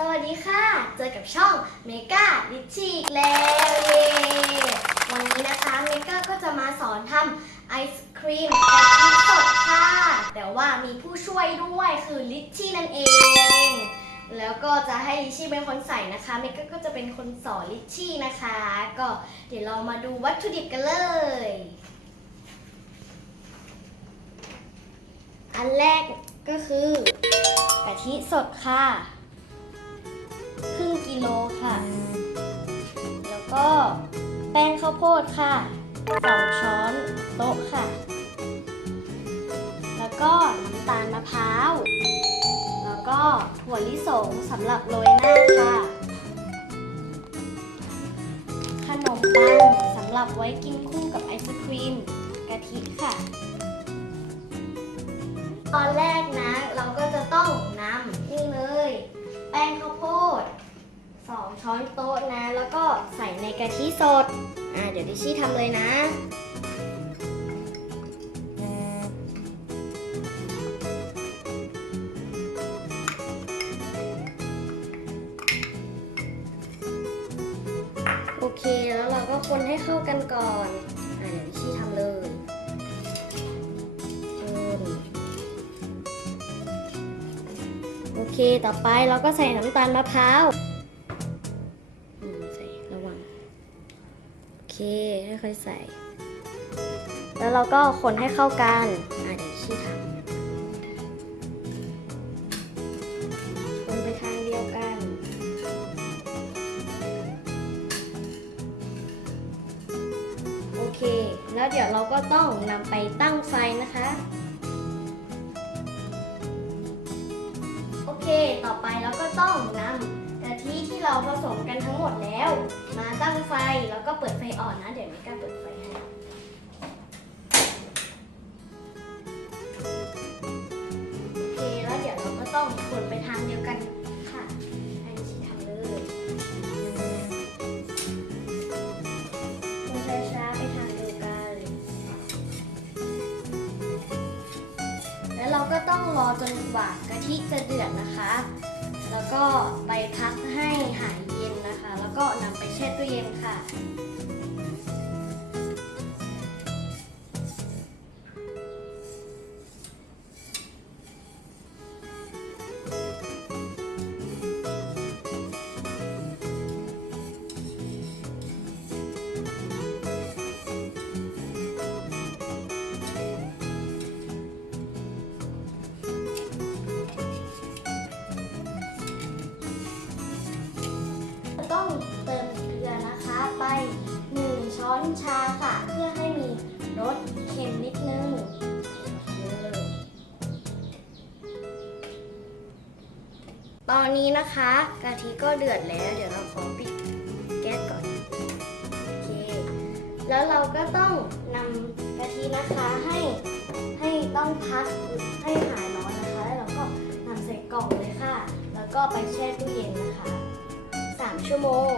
สวัสดีค่ะ เจอกับช่องเมกาลิชี่อีกแล้วเย้วันนี้นะคะเมกาก็จะมาสอนทำไอศครีมกะทิสดค่ะ แต่ว่ามีผู้ช่วยด้วยคือลิชชี่นั่นเอง แล้วก็จะให้ลิชชี่เป็นคนใส่นะคะ เมกาก็จะเป็นคนสอนลิชชี่นะคะ ก็เดี๋ยวเรามาดูวัตถุดิบกันเลย อันแรกก็คือกะทิสดค่ะ ครึ่งกิโลค่ะ แล้วก็แป้งข้าวโพดค่ะสองช้อนโต๊ะค่ะ แล้วก็น้ำตาลมะพร้าว แล้วก็ถั่วลิสงสำหรับโรยหน้าค่ะ ขนมปังสำหรับไว้กินคู่กับไอศครีมกะทิค่ะ ตอนแรกนะ ช้อนโต๊ะนะ แล้วก็ใส่ในกะทิสด อ่าเดี๋ยวดิชี่ทำเลยนะโอเคแล้วเราก็คนให้เข้ากันก่อน อ่าเดี๋ยวดิชี่ทำเลยโอเค ต่อไปเราก็ใส่น้ำตาลมะพร้าว เคค่อยๆใส่ แล้วเราก็คนให้เข้ากันอะเดี๋ยวชี้ทำคนไปทางเดียวกันโอเค แล้วเดี๋ยวเราก็ต้องนำไปตั้งไฟนะคะโอเค ต่อไปเราก็ต้องนำ ทิที่เราผสมกันทั้งหมดแล้ว มาตั้งไฟแล้วก็เปิดไฟอ่อนนะ เดี๋ยวมิก้าเปิดไฟให้โอเคแล้วเดี๋ยวเราก็ต้องคนไปทางเดียวกันค่ะให้ดิฉันทำเลยคนช้าๆไปทางเดียวกัน แล้วเราก็ต้องรอจนกว่ากะทิจะเดือดนะคะ แล้วก็ไปพัก เย็นค่ะ ตอนนี้นะคะกะทิก็เดือดแล้วเดี๋ยวเราขอปิดแก๊สก่อนโอเคแล้วเราก็ต้องนำกะทินะคะให้ให้ต้องพักให้หายร้อนนะคะ แล้วเราก็นำใส่กล่องเลยค่ะ แล้วก็ไปแช่ตู้เย็นนะคะ 3 ชั่วโมง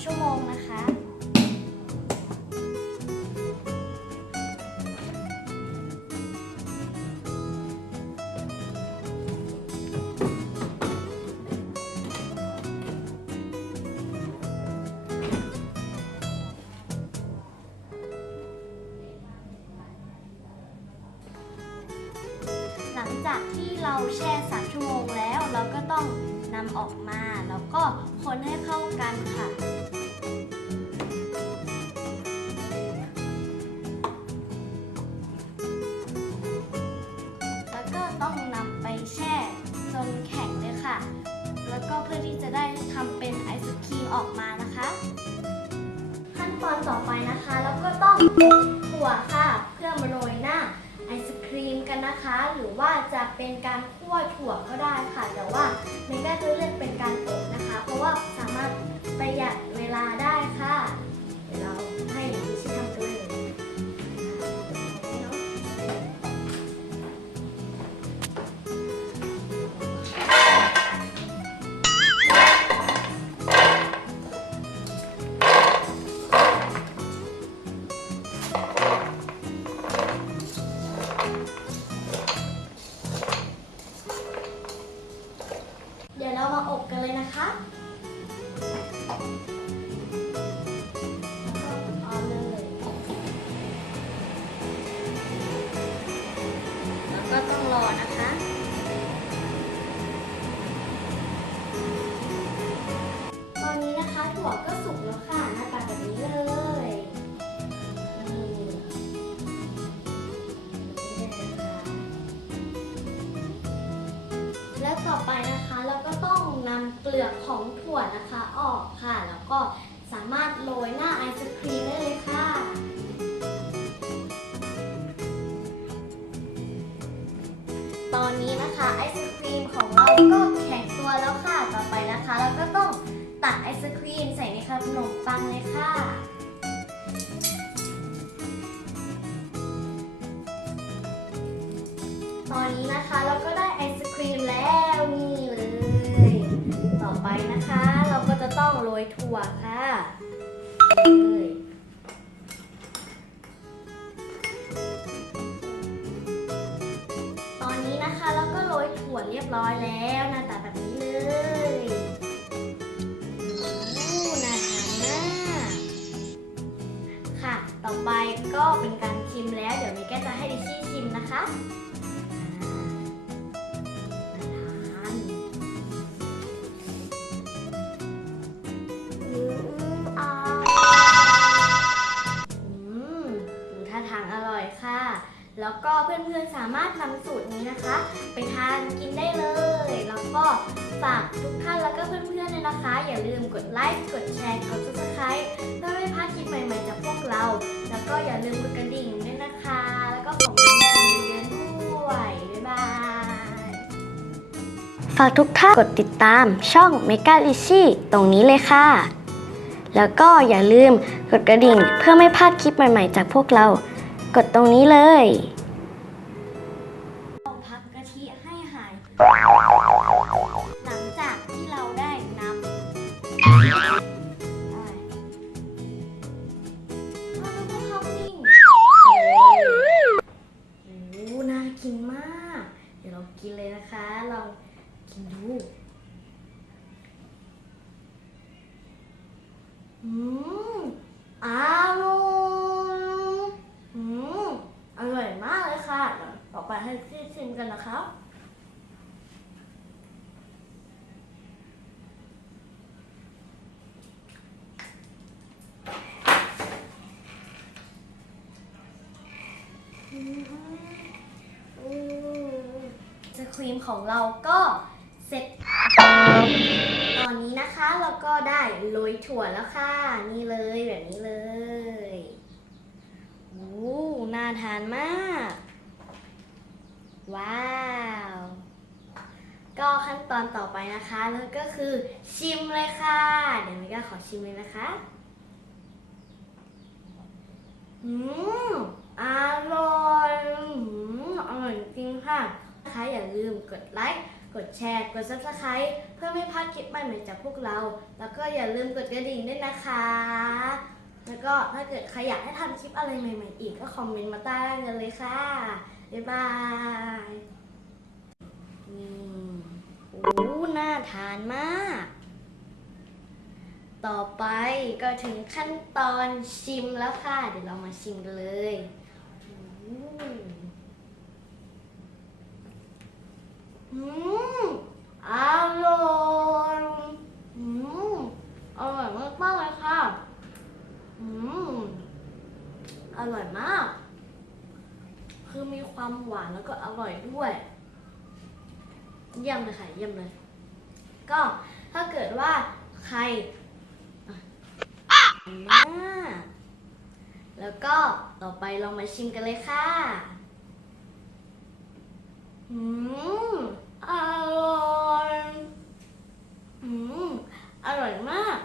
3ชั่ จากที่เราแช่ 3 ชั่วโมงแล้ว เราก็ต้องนำออกมา แล้วก็คนให้เข้ากันค่ะ แล้วก็ต้องนำไปแช่จนแข็งเลยค่ะ แล้วก็เพื่อที่จะได้ทำเป็นไอศครีมออกมานะคะ ขั้นตอนต่อไปนะคะแล้วก็ต้องถั่วค่ะ เพื่อมาโรยหน้า ไอศครีมกันนะคะ หรือว่าจะเป็นการคั่วถั่วก็ได้ค่ะ แต่ว่าเมก้าจะเลือกเป็นการอบนะคะ เพราะว่าสามารถประหยัดเวลาได้ค่ะ ตอนนี้นะคะเราก็ได้ไอศครีมแล้วนี่เลย ต่อไปนะคะ เราก็จะต้องโรยถั่วค่ะเลยตอนนี้นะคะเราก็โรยถั่วเรียบร้อยแล้วหน้าตาแบบนี้เลย ชิมแล้ว เดี๋ยวมีแก้จะให้ดิชี่ชิมนะคะน่าทานอืออืมดูท่าทางอร่อยค่ะแล้วก็เพื่อนๆสามารถนำสูตรนี้นะคะ ไปทานกินได้เลย แล้วก็ฝากทุกท่านแล้วก็เพื่อนๆเลยนะคะ อย่าลืมกดไลค์กดแชร์กด subscribe เพื่อไม่พลาดคลิปใหม่ๆจากพวกเรา แล้วก็อย่าลืมกดกระดิ่ง ฝากทุกท่านกดติดตามช่อง Mega l i c y ตรงนี้เลยค่ะ แล้วก็อย่าลืมกดกระดิ่งเพื่อไม่พลาดคลิปใหม่ๆ จากพวกเรา กดตรงนี้เลย พักกะทิให้หาย รีมของเราก็เสร็จ ตอนนี้นะคะเราก็ได้โรยถั่วแล้วค่ะ นี่เลยแบบนี้เลยโอ้น่าทานมาก ว้าว ก็ขั้นตอนต่อไปนะคะแล้วก็คือชิมเลยค่ะ เดี๋ยวมิก้าขอชิมเลยนะคะ อืมอร่อยอืมอร่อยจริงๆค่ะนะคะอย่าลืมกดไลค์ กด แชร์ กด subscribe เพื่อไม่พลาดคลิปใหม่ๆจากพวกเรา แล้วก็อย่าลืมกดกระดิ่งด้วยนะคะ แล้วก็ถ้าเกิดใครอยากให้ทำคลิปอะไรใหม่ๆอีกก็คอมเมนต์มาใต้ล่างกันเลยค่ะ บ๊ายบายอืมโอ้น่าทานมาก ต่อไปก็ถึงขั้นตอนชิมแล้วค่ะ เดี๋ยวเรามาชิมกันเลยอืม อร่อยมาก คือมีความหวานแล้วก็อร่อยด้วย เยี่ยมเลยค่ะเยี่ยมเลย ก็ถ้าเกิดว่าใครแล้วก็ต่อไปเรามาชิมกันเลยค่ะ อืม อร่อย อืม อร่อยมาก